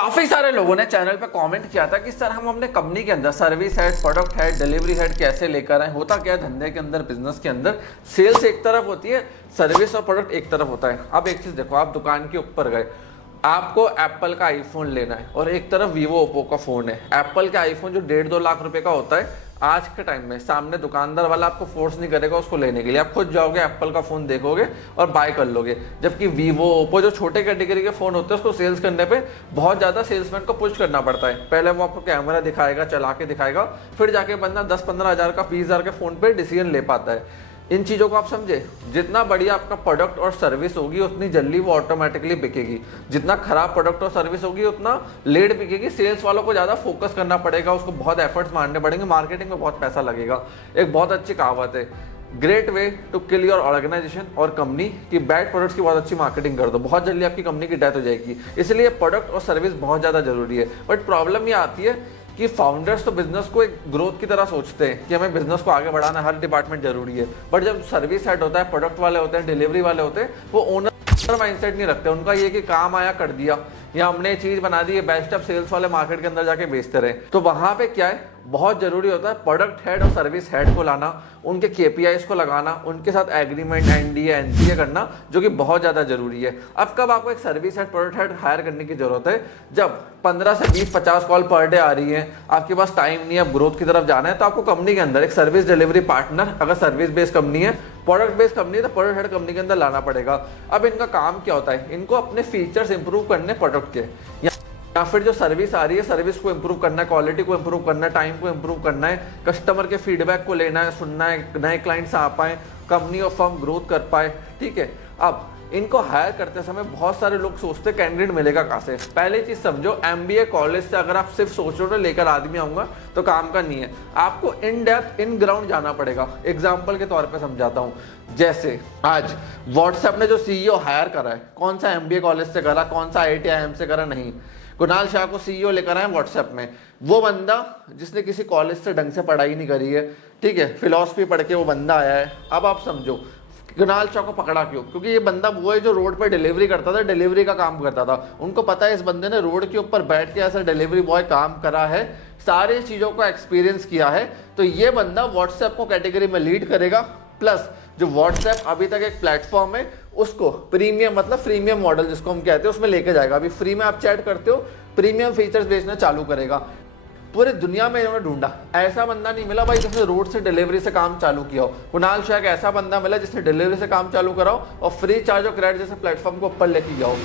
काफी सारे लोगों ने चैनल पे कमेंट किया था कि सर हम अपने कंपनी के अंदर service head, product head, delivery head कैसे लेकर आए। होता क्या है धंधे के अंदर, बिजनेस के अंदर सेल्स एक तरफ होती है, सर्विस और प्रोडक्ट एक तरफ होता है। अब एक चीज देखो, आप दुकान के ऊपर गए, आपको एप्पल का आईफोन लेना है और एक तरफ वीवो ओप्पो का फोन है। एप्पल का आईफोन जो 1.5-2 लाख रुपए का होता है, आज के टाइम में सामने दुकानदार वाला आपको फोर्स नहीं करेगा उसको लेने के लिए, आप खुद जाओगे एप्पल का फोन देखोगे और बाय कर लोगे। जबकि वीवो ओप्पो जो छोटे कैटेगरी के फोन होते हैं उसको सेल्स करने पे बहुत ज्यादा सेल्समैन को पुश करना पड़ता है। पहले वो आपको कैमरा दिखाएगा, चला के दिखाएगा, फिर जाके बंदा 10-15 हज़ार का 20 हज़ार के फोन पे डिसीजन ले पाता है। इन चीज़ों को आप समझे, जितना बढ़िया आपका प्रोडक्ट और सर्विस होगी उतनी जल्दी वो ऑटोमेटिकली बिकेगी। जितना खराब प्रोडक्ट और सर्विस होगी उतना लेट बिकेगी। सेल्स वालों को ज़्यादा फोकस करना पड़ेगा, उसको बहुत एफर्ट्स मारने पड़ेंगे, मार्केटिंग में बहुत पैसा लगेगा। एक बहुत अच्छी कहावत है, great way to kill your organisation और कंपनी, की बैड प्रोडक्ट्स की बहुत अच्छी मार्केटिंग कर दो, बहुत जल्दी आपकी कंपनी की डेथ हो जाएगी। इसलिए प्रोडक्ट और सर्विस बहुत ज़्यादा जरूरी है। बट प्रॉब्लम ये आती है कि फाउंडर्स तो बिजनेस को एक ग्रोथ की तरह सोचते हैं कि हमें बिजनेस को आगे बढ़ाना, हर डिपार्टमेंट जरूरी है। बट जब सर्विस हेड होता है, प्रोडक्ट वाले होते हैं, डिलीवरी वाले होते हैं, वो ओनर माइंडसेट नहीं रखते। उनका ये कि काम आया कर दिया, या हमने चीज बना दी है, बेस्ट ऑफ सेल्स वाले मार्केट के अंदर जाके बेचते रहे। तो वहां पे क्या है, बहुत जरूरी होता है प्रोडक्ट हेड और सर्विस हेड को लाना, उनके KPIs को लगाना, उनके साथ एग्रीमेंट, NDA, NCA करना, जो कि बहुत ज्यादा जरूरी है। अब कब आपको एक service head, product head hire करने की जरूरत है, जब 15 से 20-50 कॉल पर डे आ रही है, आपके पास टाइम नहीं है, अब ग्रोथ की तरफ जाना है, तो आपको कंपनी के अंदर एक सर्विस डिलीवरी पार्टनर, अगर सर्विस बेस्ड कंपनी है, प्रोडक्ट बेस्ड कंपनी है, तो प्रोडक्ट हेड कंपनी के अंदर लाना पड़ेगा। अब इनका काम क्या होता है, इनको अपने फीचर्स इंप्रूव करने प्रोडक्ट के, या फिर जो सर्विस आ रही है सर्विस को इंप्रूव करना है, क्वालिटी को इंप्रूव करना है, टाइम को इंप्रूव करना है, कस्टमर के फीडबैक को लेना है, सुनना है, नए क्लाइंट्स आ पाए, कंपनी और फर्म ग्रोथ कर पाए। ठीक है, अब इनको हायर करते समय बहुत सारे लोग सोचते हैं कैंडिडेट मिलेगा कहाँ से। पहले चीज समझो, MBA कॉलेज से अगर आप सिर्फ सोच रहे हो लेकर आदमी आऊंगा तो काम का नहीं है, आपको इन डेप्थ, इन ग्राउंड जाना पड़ेगा। एग्जाम्पल के तौर पे समझाता हूँ, जैसे आज व्हाट्सएप ने जो CEO हायर करा है, कौन सा MBA कॉलेज से करा, कौन सा IIT IIM से करा, नहीं, कुणाल शाह को CEO लेकर आए व्हाट्सएप में। वो बंदा जिसने किसी कॉलेज से ढंग से पढ़ाई नहीं करी है, ठीक है, फिलॉसफी पढ़ के वो बंदा आया है। अब आप समझो कुणाल शाह को पकड़ा क्यों, क्योंकि ये बंदा वो है जो रोड पर डिलीवरी करता था, डिलीवरी का काम करता था। उनको पता है इस बंदे ने रोड के ऊपर बैठ के ऐसा डिलीवरी बॉय काम करा है, सारी चीजों को एक्सपीरियंस किया है, तो ये बंदा व्हाट्सएप को कैटेगरी में लीड करेगा। प्लस जो व्हाट्सएप अभी तक एक प्लेटफॉर्म है, उसको प्रीमियम, मतलब फ्रीमियम मॉडल जिसको हम कहते हैं, उसमें लेके जाएगा। अभी फ्री में आप चैट करते हो, प्रीमियम फीचर्स बेचना चालू करेगा। पूरी दुनिया में इन्होंने ढूंढा, ऐसा बंदा नहीं मिला भाई जिसने रोड से डिलीवरी से काम चालू किया हो। कुणाल शाह का ऐसा बंदा मिला जिसने डिलीवरी से काम चालू कराओ और फ्री चार्ज और क्रेडिट जैसे प्लेटफॉर्म को ऊपर लेके गया हो।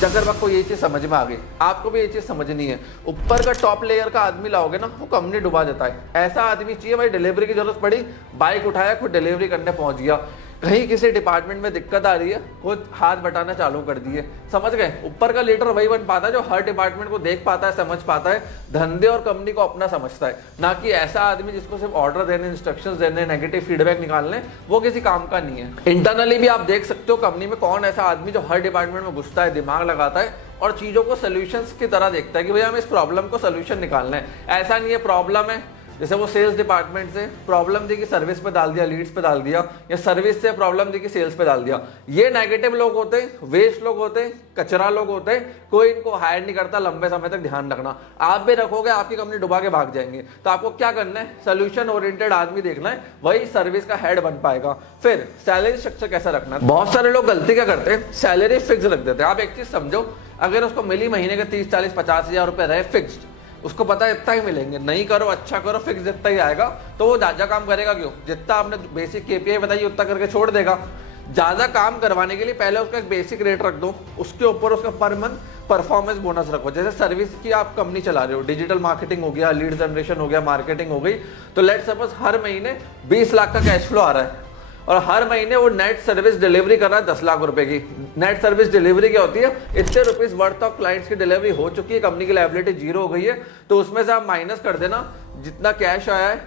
जगरबक को ये चीज समझ में आ गई, आपको भी ये चीज समझनी है। ऊपर का टॉप लेयर का आदमी लाओगे ना, वो कंपनी डुबा देता है। ऐसा आदमी चाहिए भाई, डिलीवरी की जरूरत पड़ी, बाइक उठाया, खुद डिलीवरी करने पहुंच गया। कहीं किसी डिपार्टमेंट में दिक्कत आ रही है, खुद हाथ बटाना चालू कर दिए। समझ गए, ऊपर का लीडर वही बन पाता है जो हर डिपार्टमेंट को देख पाता है, समझ पाता है, धंधे और कंपनी को अपना समझता है। ना कि ऐसा आदमी जिसको सिर्फ ऑर्डर देने, इंस्ट्रक्शंस देने, नेगेटिव फीडबैक निकालने, वो किसी काम का नहीं है। इंटरनली भी आप देख सकते हो कंपनी में कौन ऐसा आदमी जो हर डिपार्टमेंट में घुसता है, दिमाग लगाता है और चीजों को सोल्यूशंस की तरह देखता है कि भैया हमें इस प्रॉब्लम को सोल्यूशन निकालना है। ऐसा नहीं है प्रॉब्लम है, जैसे वो सेल्स डिपार्टमेंट से प्रॉब्लम थी कि सर्विस पे डाल दिया, लीड्स पे डाल दिया, या सर्विस से प्रॉब्लम थी कि सेल्स पे डाल दिया। ये नेगेटिव लोग होते हैं, वेस्ट लोग होते हैं, कचरा लोग होते हैं, कोई इनको हायर नहीं करता। लंबे समय तक ध्यान रखना, आप भी रखोगे आपकी कंपनी डुबा के भाग जाएंगे। तो आपको क्या करना है, सोल्यूशन ओरिएंटेड आदमी देखना है, वही सर्विस का हेड बन पाएगा। फिर सैलरी स्ट्रक्चर कैसा रखना है, बहुत सारे लोग गलती क्या करते हैं, सैलरी फिक्स रख देते हैं। आप एक चीज समझो, अगर उसको मिली महीने के 30-40-50 हज़ार रुपए रहे फिक्स्ड, उसको पता है इतना ही मिलेंगे, नहीं करो अच्छा करो फिक्स जितना ही आएगा, तो वो ज्यादा काम करेगा क्यों, जितना आपने बेसिक KPI बताई उतना करके छोड़ देगा। ज्यादा काम करवाने के लिए पहले उसका एक बेसिक रेट रख दो, उसके ऊपर उसका पर मंथ परफॉर्मेंस बोनस रखो। जैसे सर्विस की आप कंपनी चला रहे हो, डिजिटल मार्केटिंग हो गया, लीड जनरेशन हो गया, मार्केटिंग हो गई, तो लेट सपोज हर महीने 20 लाख का कैश फ्लो आ रहा है और हर महीने वो नेट सर्विस डिलीवरी कर रहा है 10 लाख रुपए की। नेट सर्विस डिलीवरी क्या होती है, इतने रुपीस वर्थ ऑफ क्लाइंट्स की डिलीवरी हो चुकी है, कंपनी की लायबिलिटी 0 हो गई है, तो उसमें से आप माइनस कर देना जितना कैश आया है,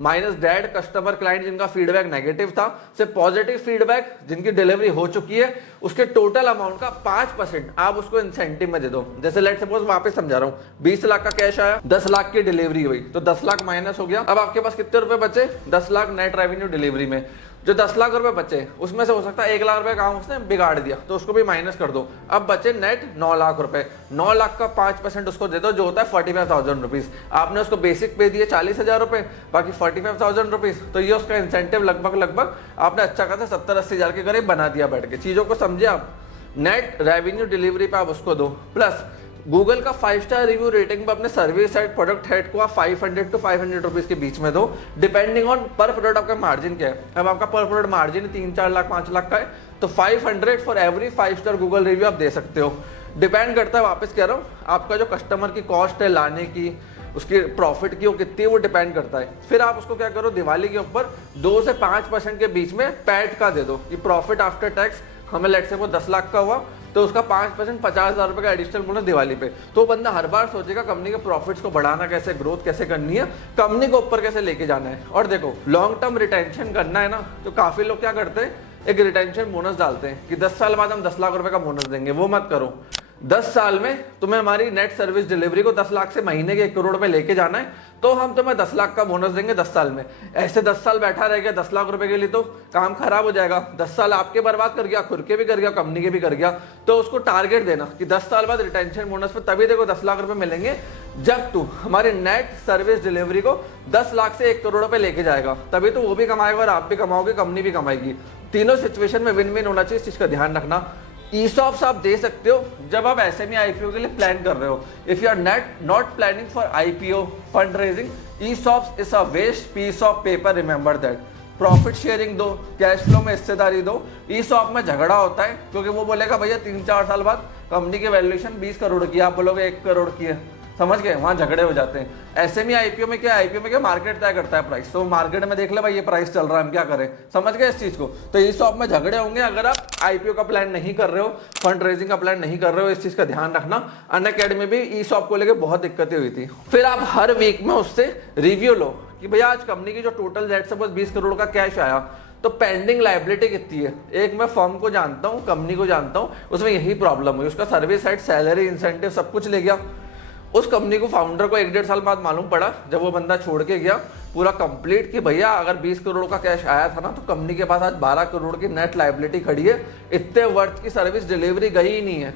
माइनस डेड कस्टमर क्लाइंट जिनका फीडबैक नेगेटिव था, से पॉजिटिव फीडबैक जिनकी डिलीवरी हो चुकी है, उसके टोटल अमाउंट का 5% आप उसको इंसेंटिव में दे दो। जैसे लेट सपोज वापस समझा रहा हूँ, 20 लाख का कैश आया, 10 लाख की डिलीवरी हुई, तो 10 लाख माइनस हो गया, अब आपके पास कितने रुपए बचे, 10 लाख नेट रेवेन्यू डिलीवरी में। जो 10 लाख रुपए बचे उसमें से हो सकता है 1 लाख रुपए काम उसने बिगाड़ दिया, तो उसको भी माइनस कर दो। अब बचे नेट 9 लाख रुपए। 9 लाख का 5% उसको दे दो, जो होता है 45,000 रुपीज। आपने उसको बेसिक पे दिए 40,000 रुपए, बाकी 45,000 रुपीज, तो ये उसका इंसेंटिव लगभग आपने अच्छा खासा 70-80 हजार के करीब बना दिया बैठ के। चीजों को समझे आप। नेट रेवेन्यू डिलीवरी पे आप उसको दो, प्लस गूगल का 5 स्टार रिव्यू रेटिंग पे अपने सर्विस हेड प्रोडक्ट हेड को आप 500 to 500 रुपीज के बीच में दो, डिपेंडिंग ऑन पर प्रोडक्ट आपका मार्जिन क्या है। अब आपका पर प्रोडक्ट मार्जिन 3-4 लाख 5 लाख का है, तो 500 for every 5 star Google review आप दे सकते हो। डिपेंड करता है, वापस कह रहा हूँ, आपका जो कस्टमर की कॉस्ट है लाने की, उसकी प्रॉफिट की वो कितनी है, वो डिपेंड करता है। फिर आप उसको क्या करो, दिवाली के ऊपर 2 से 5% के बीच में पैट का दे दो कि प्रॉफिट आफ्टर टैक्स हमें लेट से वो 10 लाख का हुआ, तो उसका 5% 50,000 रुपए का एडिशनल बोनस दिवाली पे। तो बंदा हर बार सोचेगा कंपनी के प्रॉफिट्स को बढ़ाना कैसे, ग्रोथ कैसे करनी है, कंपनी को ऊपर कैसे लेके जाना है। और देखो लॉन्ग टर्म रिटेंशन करना है ना, तो काफी लोग क्या करते हैं, एक रिटेंशन बोनस डालते हैं कि 10 साल बाद हम 10 लाख रुपए का बोनस देंगे। वो मत करो। 10 साल में तुम्हें हमारी नेट सर्विस डिलीवरी को 10 लाख से महीने के 1 करोड़ रुपए लेके जाना है, तो हम तुम्हें 10 लाख का बोनस देंगे 10 साल में। ऐसे 10 साल बैठा रह गया 10 लाख रुपए के लिए, तो काम खराब हो जाएगा। 10 साल आपके बर्बाद कर गया, खुद के भी कर गया, कंपनी के भी कर गया। तो उसको टारगेट देना कि 10 साल बाद रिटेंशन बोनस पे तभी देखो 10 लाख रुपए मिलेंगे जब तू हमारे नेट सर्विस डिलीवरी को 10 लाख से 1 करोड़ रुपए लेके जाएगा। तभी तो वो भी कमाएगा और आप भी कमाओगे, कंपनी भी कमाएगी। तीनों सिचुएशन में विन विन होना चाहिए, इस चीज का ध्यान रखना। ESOPs आप दे सकते हो जब आप SME IPO के लिए प्लान कर रहे हो। If you are not planning for IPO fund raising, ESOPs is a waste piece of paper, remember that. Profit sharing दो, कैश फ्लो में हिस्सेदारी दो। ESOP में झगड़ा होता है क्योंकि वो बोलेगा भैया 3-4 साल बाद कंपनी की वैल्यूएशन 20 करोड़ की, आप बोलोगे 1 करोड़ की है, समझ गए, वहां झगड़े हो जाते हैं। SME IPO में क्या, IPO में क्या, मार्केट तय करता है प्राइस, तो मार्केट में देख ले भाई ये प्राइस चल रहा है, हम क्या करें, समझ गए इस चीज को। तो ESOP में झगड़े होंगे अगर आप IPO का प्लान नहीं कर रहे हो, फंड रेजिंग का प्लान नहीं कर रहे हो, इस चीज का ध्यान रखना। अनअकैडमी में भी ESOP को लेकर बहुत दिक्कतें हुई थी। फिर आप हर वीक में उससे रिव्यू लो कि भैया आज कंपनी की जो टोटल लेट्स सपोज 20 करोड़ का कैश आया, तो पेंडिंग लायबिलिटी कितनी है। एक मैं फर्म को जानता हूँ, कंपनी को जानता हूँ, उसमें यही प्रॉब्लम हुई, उसका सर्विस हेड सैलरी इंसेंटिव सब कुछ ले गया। उस कंपनी को फाउंडर को 1-1.5 साल बाद मालूम पड़ा जब वो बंदा छोड़ के गया पूरा कंप्लीट कि भैया अगर 20 करोड़ का कैश आया था ना, तो कंपनी के पास आज 12 करोड़ की नेट लायबिलिटी खड़ी है। इतने वर्थ की सर्विस डिलीवरी गई ही नहीं है।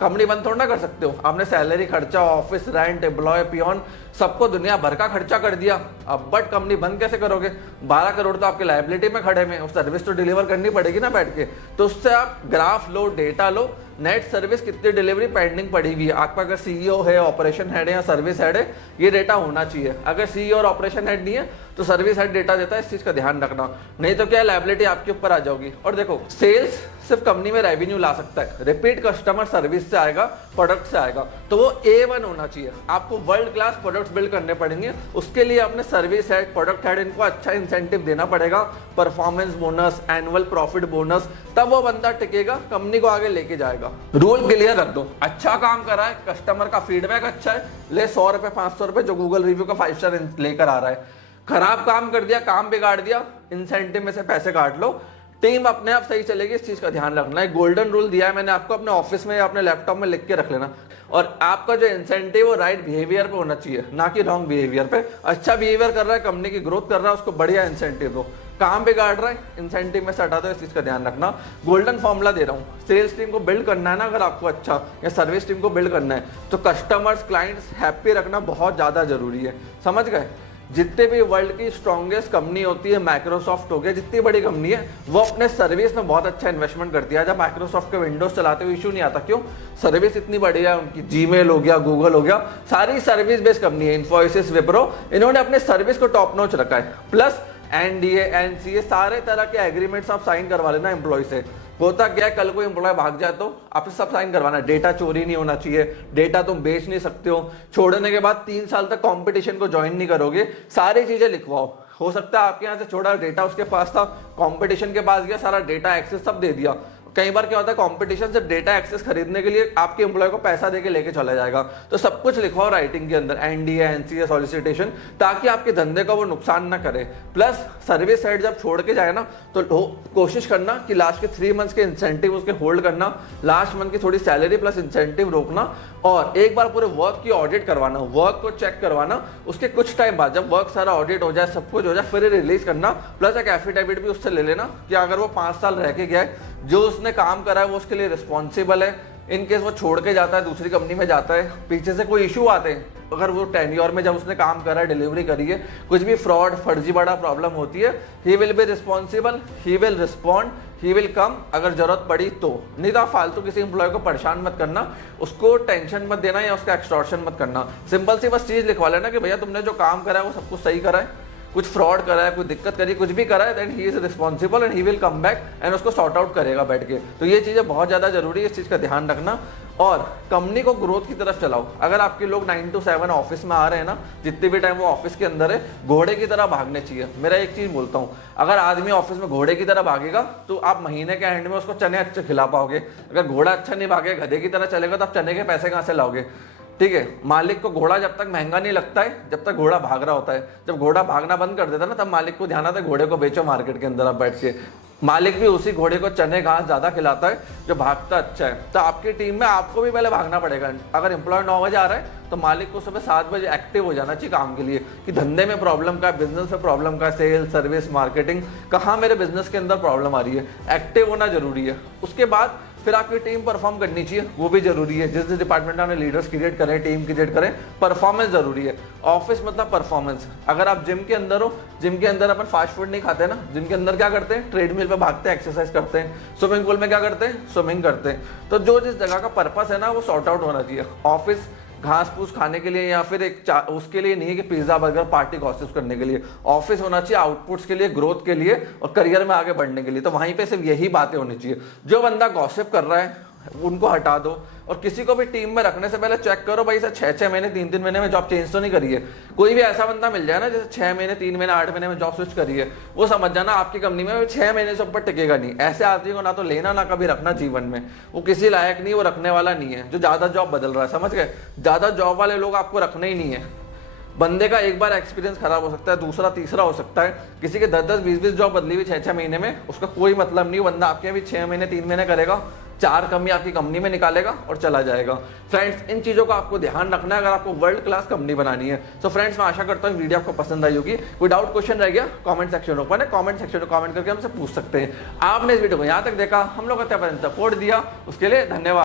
कंपनी बंद थोड़ा ना कर सकते हो, आपने सैलरी खर्चा, ऑफिस रेंट, एम्प्लॉय, पियोन, सबको दुनिया भर का खर्चा कर दिया। अब बट कंपनी बंद कैसे करोगे, 12 करोड़ तो आपके लायबिलिटी में खड़े में, सर्विस तो डिलीवर करनी पड़ेगी ना बैठ के। तो उससे आप ग्राफ लो, डेटा लो, नेट सर्विस कितनी डिलीवरी पेंडिंग पड़ी हुई है। आपका अगर CEO है, ऑपरेशन हेड है या सर्विस हेड है, ये डेटा होना चाहिए। अगर CEO और ऑपरेशन हेड नहीं है तो सर्विस हेड डेटा देता है, इस चीज का ध्यान रखना, नहीं तो क्या लायबिलिटी आपके ऊपर आ जाओगी। और देखो सेल्स सिर्फ कंपनी में रेवेन्यू ला सकता है, रिपीट कस्टमर सर्विस से आएगा, प्रोडक्ट से आएगा, तो वो A1 होना चाहिए। आपको वर्ल्ड क्लास प्रोडक्ट्स बिल्ड करने पड़ेंगे, उसके लिए अपने सर्विस हेड, प्रोडक्ट हेड, इनको अच्छा इंसेंटिव देना पड़ेगा, performance bonus, annual profit bonus, तब वो बंदा टिकेगा, कंपनी को आगे लेके जाएगा। रूल क्लियर रख दो, अच्छा काम करा है, कस्टमर का फीडबैक अच्छा है, ले 100 रुपए 500 रुपए जो गूगल रिव्यू का 5 स्टार लेकर आ रहा है। खराब काम कर दिया, काम बिगाड़ दिया, इंसेंटिव में से पैसे काट लो, टीम अपने आप सही चलेगी, इस चीज का ध्यान रखना है। गोल्डन रूल दिया है मैंने आपको, अपने ऑफिस में या अपने लैपटॉप में लिख के रख लेना। और आपका जो इंसेंटिव वो राइट बिहेवियर पे होना चाहिए, ना कि रॉन्ग बिहेवियर पे। अच्छा बिहेवियर कर रहा है, कंपनी की ग्रोथ कर रहा है, उसको बढ़िया इंसेंटिव दो। काम बिगाड़ रहा है, इंसेंटिव में से हटा दो, इस चीज का ध्यान रखना। गोल्डन फॉर्मूला दे रहा हूँ, सेल्स टीम को बिल्ड करना है ना अगर आपको अच्छा, या सर्विस टीम को बिल्ड करना है, तो कस्टमर्स, क्लाइंट्स हैप्पी रखना बहुत ज्यादा जरूरी है, समझ गए। जितने भी वर्ल्ड की स्ट्रॉन्गेस्ट कंपनी होती है, माइक्रोसॉफ्ट हो गया, जितनी बड़ी कंपनी है, वो अपने सर्विस में बहुत अच्छा इन्वेस्टमेंट करती है। जब माइक्रोसॉफ्ट के विंडोज चलाते हुए इशू नहीं आता, क्यों, सर्विस इतनी बढ़िया है उनकी। जीमेल हो गया, गूगल हो गया, सारी सर्विस बेस्ड कंपनी है। इन्फोसिस, विप्रो, इन्होंने अपने सर्विस को टॉप नॉच रखा है। प्लस NDA, NCA, सारे तरह के एग्रीमेंट्स आप साइन करवा लेना एम्प्लॉय से। होता क्या है, कल कोई एम्प्लॉय भाग जाए तो आपसे सब साइन करवाना। डेटा चोरी नहीं होना चाहिए, डेटा तुम बेच नहीं सकते हो, छोड़ने के बाद 3 साल तक कंपटीशन को ज्वाइन नहीं करोगे, सारी चीजें लिखवाओ। हो सकता है आपके यहाँ से छोड़ा डेटा उसके पास था, कंपटीशन के पास गया, सारा डेटा एक्सेस सब दे दिया, कई बार क्या होता है कंपटीशन सिर्फ डेटा एक्सेस खरीदने के लिए आपके एम्प्लॉय को पैसा देके लेके चला जाएगा। तो सब कुछ लिखवाओ राइटिंग के अंदर, एनडीए, एनसीए, सॉलिसिटेशन, ताकि आपके धंधे का वो नुकसान ना करे। प्लस सर्विस साइड जब छोड़ के जाए ना तो कोशिश करना कि लास्ट के 3 मंथ्स के इंसेंटिव उसके होल्ड करना, लास्ट मंथ की थोड़ी सैलरी प्लस इंसेंटिव रोकना, और एक बार पूरे वर्क की ऑडिट करवाना, वर्क को चेक करवाना। उसके कुछ टाइम बाद जब वर्क सारा ऑडिट हो जाए, सब कुछ हो जाए, फिर रिलीज करना। प्लस एक एफिडेविट भी उससे ले लेना कि अगर वो 5 साल रह के गया है, जो उसने काम करा है वो उसके लिए रिस्पॉन्सिबल है। इनकेस वो छोड़ के जाता है, दूसरी कंपनी में जाता है, पीछे से कोई इशू आते हैं, अगर वो टेन्योर में जब उसने काम करा है, डिलीवरी करी है, कुछ भी फ्रॉड, फर्जीवाड़ा प्रॉब्लम होती है, he will be responsible, he will respond, he will कम अगर जरूरत पड़ी तो। नहीं तो आप फालतू किसी एम्प्लॉय को परेशान मत करना, उसको टेंशन मत देना या उसका एक्सटॉर्शन मत करना। सिंपल सी बस चीज लिखवा लेना कि भैया तुमने जो काम करा है वो सब कुछ सही करा है, कुछ फ्रॉड करा है, कुछ दिक्कत करी, कुछ भी करा है, then he is responsible and he will come back and उसको सॉर्ट आउट करेगा बैठ के। तो ये चीज़ें बहुत ज़्यादा जरूरी है, इस चीज़ का ध्यान रखना। और कंपनी को ग्रोथ की तरफ चलाओ। अगर आपके लोग 9 to 7 ऑफिस में आ रहे हैं ना, जितने भी टाइम वो ऑफिस के अंदर है, घोड़े की तरह भागने चाहिए। मेरा एक चीज़ बोलता हूँ, अगर आदमी ऑफिस में घोड़े की तरह भागेगा तो आप महीने के एंड में उसको चने अच्छे खिला पाओगे। अगर घोड़ा अच्छा नहीं भागे, गधे की तरह चलेगा, तो आप चने के पैसे कहाँ से लाओगे? ठीक है, मालिक को घोड़ा जब तक महंगा नहीं लगता है, जब तक घोड़ा भाग रहा होता है। जब घोड़ा भागना बंद कर देता है ना, तब मालिक को ध्यान आता है घोड़े को बेचो मार्केट के अंदर आप बैठ के। मालिक भी उसी घोड़े को चने घास ज्यादा खिलाता है जो भागता अच्छा है। तो आपकी टीम में आपको भी पहले भागना पड़ेगा। अगर एम्प्लॉय 9 बजे आ रहा है तो मालिक को सुबह 7 बजे एक्टिव हो जाना चाहिए काम के लिए, कि धंधे में प्रॉब्लम का, बिजनेस में प्रॉब्लम का, सेल्स, सर्विस, मार्केटिंग, कहाँ मेरे बिजनेस के अंदर प्रॉब्लम आ रही है, एक्टिव होना जरूरी है। उसके बाद फिर आपकी टीम परफॉर्म करनी चाहिए, वो भी जरूरी है। जिस डिपार्टमेंट में आपने लीडर्स क्रिएट करें, टीम क्रिएट करें, परफॉर्मेंस जरूरी है। ऑफिस मतलब परफॉर्मेंस। अगर आप जिम के अंदर हो, जिम के अंदर अपन फास्ट फूड नहीं खाते ना, जिम के अंदर क्या करते हैं, ट्रेडमिल पे भागते हैं, एक्सरसाइज करते हैं। स्विमिंग पूल में क्या करते हैं, स्विमिंग करते हैं। तो जो जिस जगह का पर्पस है ना, वो सॉर्ट आउट होना चाहिए। ऑफिस घास फूस खाने के लिए या फिर उसके लिए नहीं है कि पिज्जा बर्गर पार्टी गॉसिप करने के लिए। ऑफिस होना चाहिए आउटपुट्स के लिए, ग्रोथ के लिए और करियर में आगे बढ़ने के लिए। तो वहीं पे सिर्फ यही बातें होनी चाहिए। जो बंदा गॉसिप कर रहा है उनको हटा दो, और किसी को भी टीम में रखने से पहले चेक करो भाई सर 6-6 महीने 3-3 महीने में जॉब चेंज तो नहीं करी है। कोई भी ऐसा बंदा मिल जाए ना जैसे 6 महीने 3 महीने 8 महीने में जॉब स्विच करी है, वो समझ जाना आपकी कंपनी में 6 महीने से ऊपर टिकेगा नहीं। ऐसे आदमी को ना तो लेना ना कभी रखना जीवन में, वो किसी लायक नहीं, वो रखने वाला नहीं है। जो ज्यादा जॉब बदल रहा है, समझ गए, ज्यादा जॉब वाले लोग आपको रखने ही नहीं है। बंदे का एक बार एक्सपीरियंस खराब हो सकता है, दूसरा तीसरा हो सकता है। किसी के 10-10 20-20 जॉब बदली हुई 6-6 महीने में, उसका कोई मतलब नहीं। बंदा आपके भी 6 महीने 3 महीने करेगा, 4 कमी आपकी कंपनी में निकालेगा और चला जाएगा। फ्रेंड्स, इन चीजों का आपको ध्यान रखना है अगर आपको वर्ल्ड क्लास कंपनी बनानी है। तो फ्रेंड्स, मैं आशा करता हूँ वीडियो आपको पसंद आई होगी। कोई डाउट क्वेश्चन रह गया, कमेंट सेक्शन ओपन है, कमेंट सेक्शन में कमेंट करके हमसे पूछ सकते हैं। आपने इस वीडियो को यहाँ तक देखा, हम लोग सपोर्ट दिया, उसके लिए धन्यवाद।